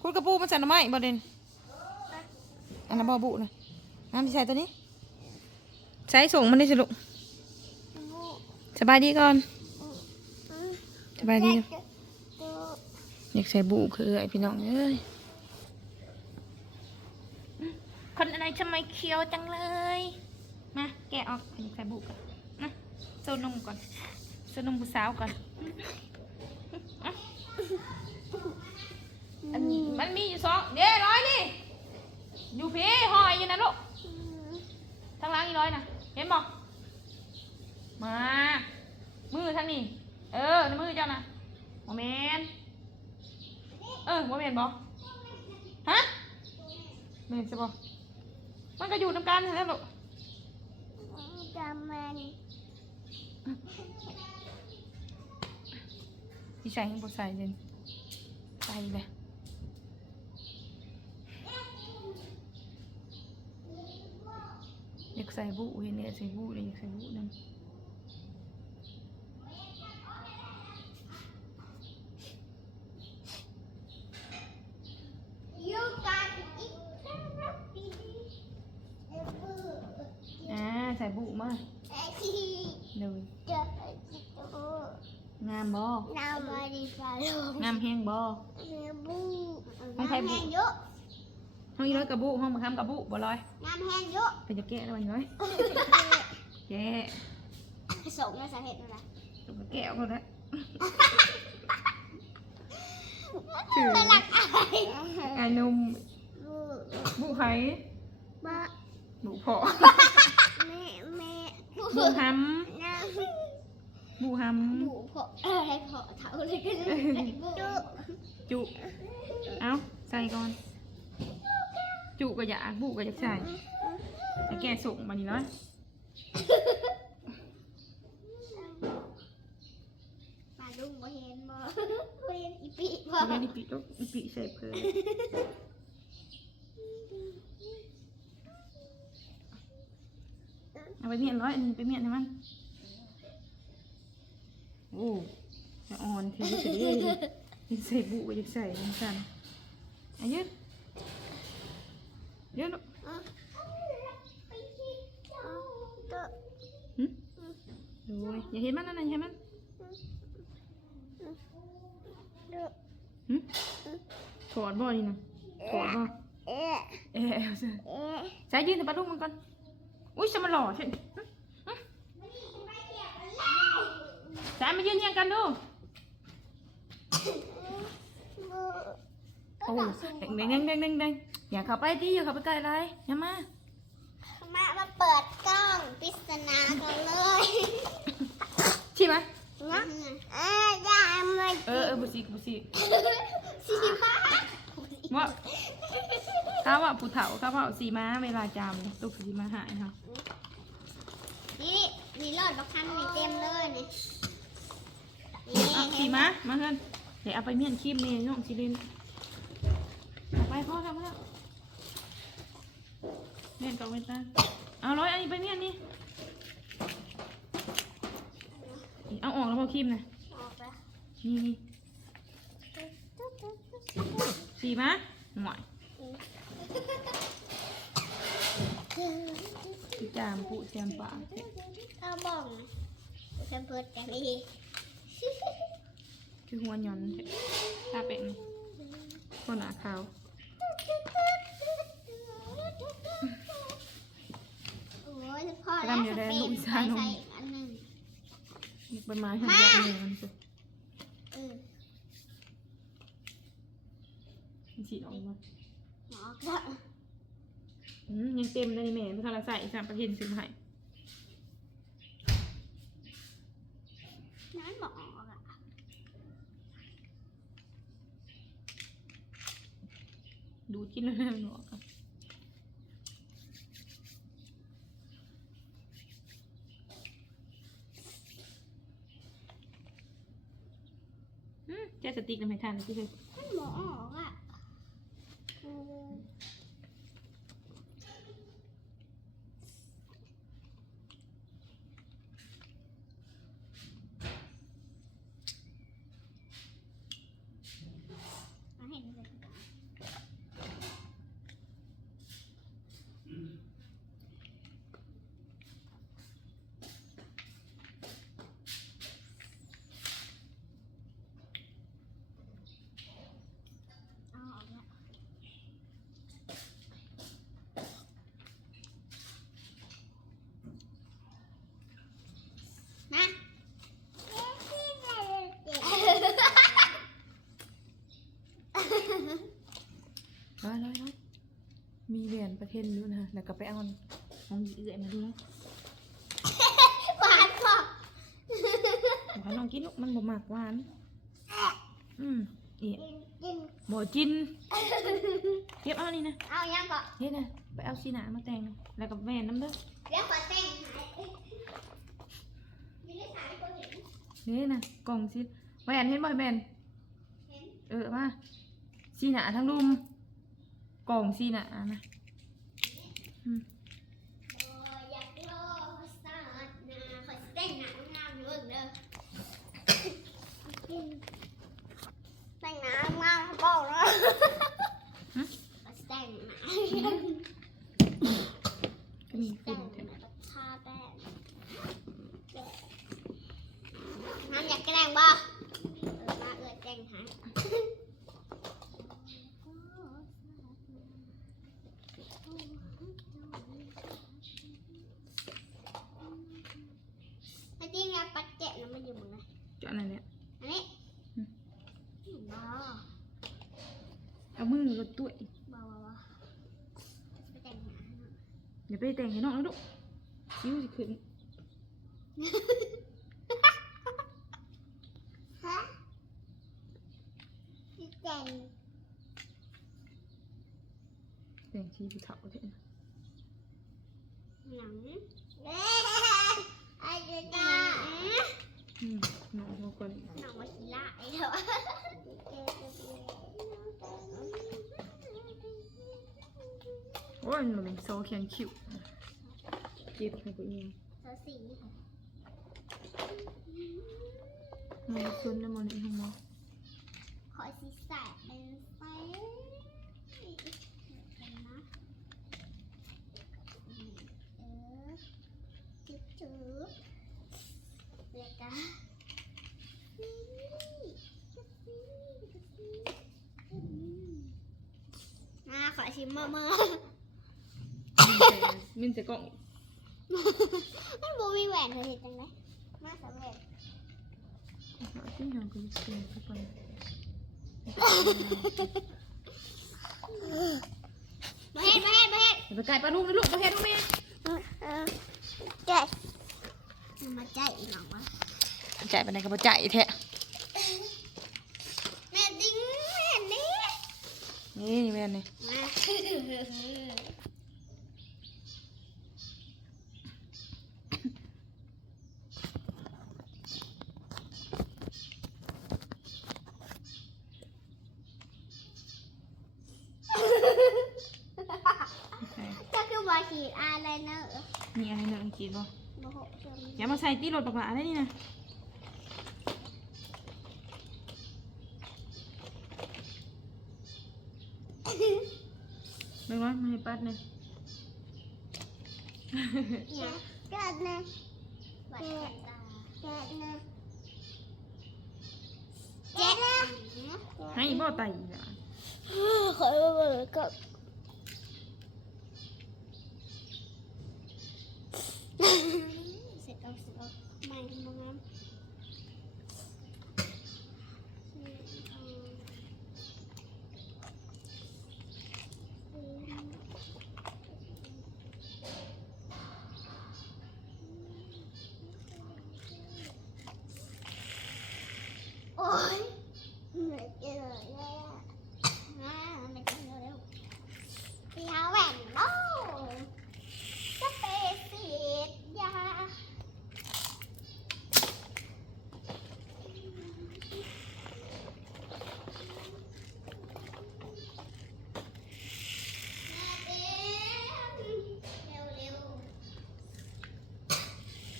คุณกระปูมันใส่หน้ำไม้บ่เดนอันนั้นบ่บุนะน้ำที่ใส่ตัวนี้ ใช้ส่งมันได้สิลูกสบายดีก่อนสบายดีอยากใส่บุคือไอพี่น้องเอ้ยคนอะไรทำไมเคี้ยวจังเลย มาแกะออกอยากใส่บุก่อนนะโซนมก่อนโซนมผู้สาวก่อนอะ อันมันมีอยู่สองเด้ร้อยนี่อยู่พี่หอยอยู่นะลูกทางหล้างอีร้อยนะเห็นบอกมา มือทางนี้ เออในมือเจ้านะโมเมนเออโมเมนบอกฮะเมนใช่ปะมันก็อยู่น้ำกันแล้วลูกจำมันพี่ชายยังบใส่เลยใส่เลยอยาก ใส่บุเห็นเนี่ยใส่บุเลยอยากใส่บุนั่นยูการอีกครับปีเอออ่าใส่บุมาไอ้ที่เลยจะจิตโตงามบ่น้ำมาดีฟ้าลงงามแห้งบ่เนื้อบูของใครน้ำบูแห้งเยอะห้องอีร้อยกับบุห้องมาค้ำกับบุบ่ลอยน้ำแห้งเยอะเป็นจะแกะแล้วอีร้อยแกะส่งในสาเหตุอะไรถูกกับแกะก็ได้ถือหลักอะไรไอ้นุ่มบูบุไห้บ้าบุเพาะแม่แม่บุหน้ำำบุหบูเพาะอะไรเพาะเท่าเลยกันไอ้บูำจุ เอาใส่ก่อน จุก็อยากบุก็อยากใส่แต่แกะส่งมานี่ร้อยมาลุงบ่เห็นบ่บ่เห็นอีปีบ่ไม่ได้ปิดอกอีปิใส่เพลเอาไปเมียนร้อยอันนี้ไปเมียนให้มันโอ้จะอ่อนทีเฉยๆใส่บุก็อยากใส่เหมือนกันอายื ดยืดลูกหึดูยอย่าเห็นมันนั่นน่ะอย่าเห็นมันหึถอดบ่นี่นะถอดบ่เอ๊ะเอาสิใส่ยืนแต่ปลาลูกมันก่อน อุ้ยจะมาหล่อเช่นใส่มายืนเรียงกันดู โอ้เด้งเด้งเด้งเด้งเด้งเด้งอย่าเข้าไปดิอย่าเข้าไปใกล้อะไรอย่ามามามาเปิดกล้องปริศนากันเลยชี้ไหมนะเออได้มาเออเออบุษีบุษีสีฟ้าว่าถ้าว่าผู้เฒ่าถ้าว่าสีม้าเวลาจามลูกสีม้าหายค่ะนี่มีรอดบักคันมีเต็มเลยนี่เอาสีม้ามาเพื่อนเดี๋ยวเอาไปเมียนครีมเมย์น้องสิเรนเอาไป พ่อครับพ่อเมียนกับเวนตาเอาร้อยอันนี้ไปเมียนนี่เอาออกแล้วพอครีมนะออกแล้วนี่นี่สีม้าหน่อยสีจามผู้แซมปากข้าวบ้องนะจะเปิดกันดีคือหัวหย่อนตาเป็ดนี่คนหนาขาว โอ้ยพอแล้วสเปนใส่ใส่อีกอันหนึ่งอีกประมาณห้าเดือนหนึ่งมันจะเออฉีดออกมาหมอก็อืมยังเต็มเลยแม่ไม่ทันละใส่สามประเทศซื้อมาให้นั้นหมออะ ดูดกินแล้วมันออกอะอืมแจสติกทำไมทันที่เคยนั้นหมอออกอะ มาร้อยร้อยร้อยมีเหรียญประเทศนู้นฮะแล้วก็ไปเอาของหยีเอื่อยมาดูนะหวานขอบหวานลองกินลูกมันบ่หมากหวาน อืมอีหมอจินเก็บเอานี่นะ เอายังก่อนนี่นะไปเอาซีนามาแต่ง แล้วกับแหวนน้ำด้อเดี๋ยวขอแต่ นี่นะกล่องสิแหวนเห็นบ่แหวนเห็นเออมาสีหนาทั้งรุมกล่องสีหนานะอืมโอ้ยอยากรอสาดนาขอแต่งหน้างามๆเด้อเด้อกินแต่งหน้างามๆบอกนะหึขอแต่งหน้าก็มีแต่ฝุ่งนหเต็มน้าทาแป้งน้ำอยากแกล้งบ่เออมาเอือแกล้งหาไอ้ที่เนี่ยปัดแกะน่ะมันอยู่มึงไง เจาะอะไรเนี่ย อันนี้ อืม บ้า เอามือรถตุ้ยบ้าบ้าบ้าไปแต่งหน้าให้หน่อยอย่าไปแต่งให้น้องแล้วลูกคิ้วสิขึ้นฮะพี่แต่งแต่งชีผู้เฒ่าเถอะนะหนังเอ๊ะไอ้เจ้าจ้า อืมน้องเขาก่อน หนังวัชิระไอ้เถอะ โอ้ย มันเป็นโซเคียนคิ้วเจ็บให้กูเองเธอสีมันซนแล้วมันในห้องหมอขอสีแสบเป็นไฟนะเออจุ๊บจุ๊บเลยจ้ะอ่าขอชิมมามา มินจะกล่องมันบูมีแหวนเธอเห็นจังไหมมาสำเร็จที่ยังกูจะเป็นเข้าไปมาเห็นมาเห็นมาเห็นอย่าไปไกลปลาลูกนะลูกประเทศลูกแม่เจ๊มาใจอีกหน่อยวะจ่ไปไหนกับจ่ายแท้แม่ดิ้งแม่นี่นี่แม่นี่ มาก็คือบอฉีดอะไร เนอะมีอะไรเนื้อจีบบ่โมโหชมอย่ามาใส่ตีรถปากหลาได้นี่นะไม่ว่าไม่ให้ปัดเลยเนี่ยเกิดนะบัดเกิดนะเจ๊นะให้บ่ไตอีกอะขอเบอร์ก็เสร็จแล้วเสร็จ แล้วไม่มางั้นโอ้ยเหนื่อยเกินเลยอะอ่าไม่ต้องเร็วๆพี่หาแหวนโอ้สเปซสีดยา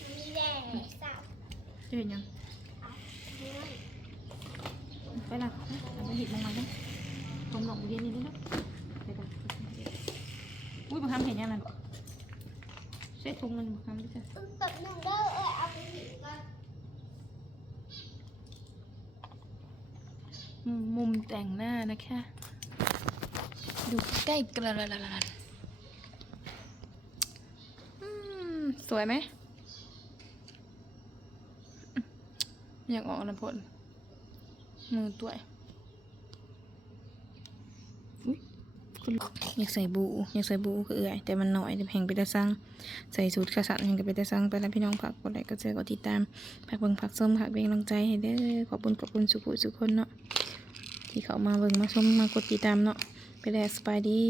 มีแดงสาว จะ เห็นยังไปละเอาไปหิบลงมาจ้ะผมลงไปเรียนนี่ด้วยนะไปกันอุ้ยบางคำเห็นยังไงเส้นทุงมันบางคำด้วยจ้ะตึ้งตับหนึ่งเด้อเออเอาไปหิวกันมุมมุมแต่งหน้านะคะ ดูใกล้กระละละอืมสวยไหม อยากออกนะพลมือตัวอยากใส่บูอยากใส่บูก็เอื่อยแต่มันหน่อยแต่แพงไปแต่สั่งใส่สูตรกระสันแพงก็ไปแต่สั่งไปแล้วพี่น้องผักกดไลค์กดแชร์กดติดตามผักเบิ่งผักส้มผักเป็นกำลังใจให้เด้อขอบคุณขอบคุณสุขุสุขคนเนาะที่เขามาเบิ่งมาชมมากดติดตามเนาะไปแล้วสบายดี